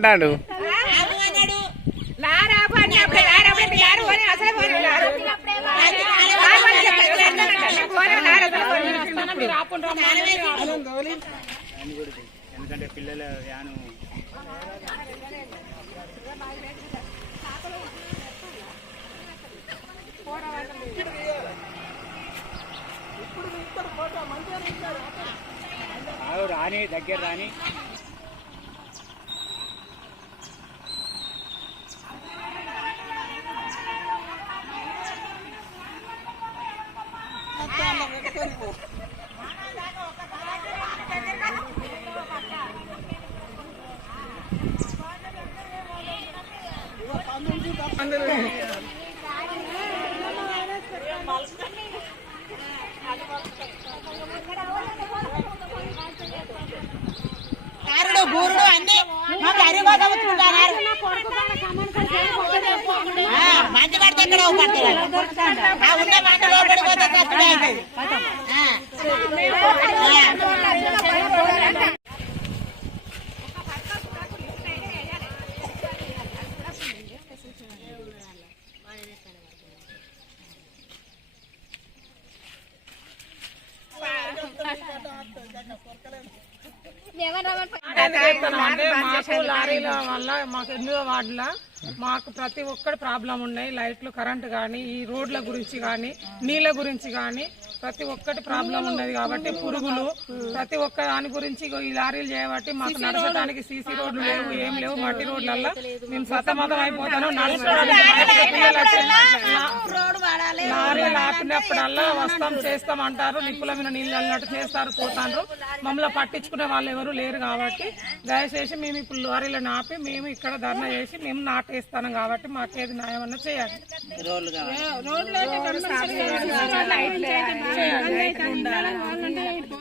అంటాడు. ఎందుకంటే పిల్లల వ్యాను రాని దగ్గర రాని బూరుడు అన్ని మంచి పడితే ఎక్కడ పడతాడు ఉన్న మంట లోపడిపోతే అంటే మాకు లారీల వల్ల మాకు 8వ వార్డుల మాకు ప్రతి ఒక్కటి ప్రాబ్లం ఉన్నాయి. లైట్లు, కరెంటు కానీ, ఈ రోడ్ల గురించి కానీ, నీళ్ళ గురించి కానీ ప్రతి ఒక్కటి ప్రాబ్లం ఉన్నది. కాబట్టి పురుగులు ప్రతి ఒక్క దాని గురించి ఈ లారీలు చేయబట్టి మాకు నడచడానికి సీసీ రోడ్లు లేవు, ఏం లేవు. మట్టి రోడ్లల్లో మేము సతమతం అయిపోతాను. లారీలు ఆపినప్పుడల్లా వస్తాం చేస్తాం అంటారు. నిప్పుల మీద నీళ్ళు అన్నట్టు చేస్తారు, పోతారు. మమ్మల్ని పట్టించుకునే వాళ్ళు ఎవరు లేరు. కాబట్టి దయచేసి మేము ఇప్పుడు లారీలను ఆపి మేము ఇక్కడ ధర్నా చేసి మేము నాటేస్తాను. కాబట్టి మాకేది న్యాయం అన్న చేయాలి.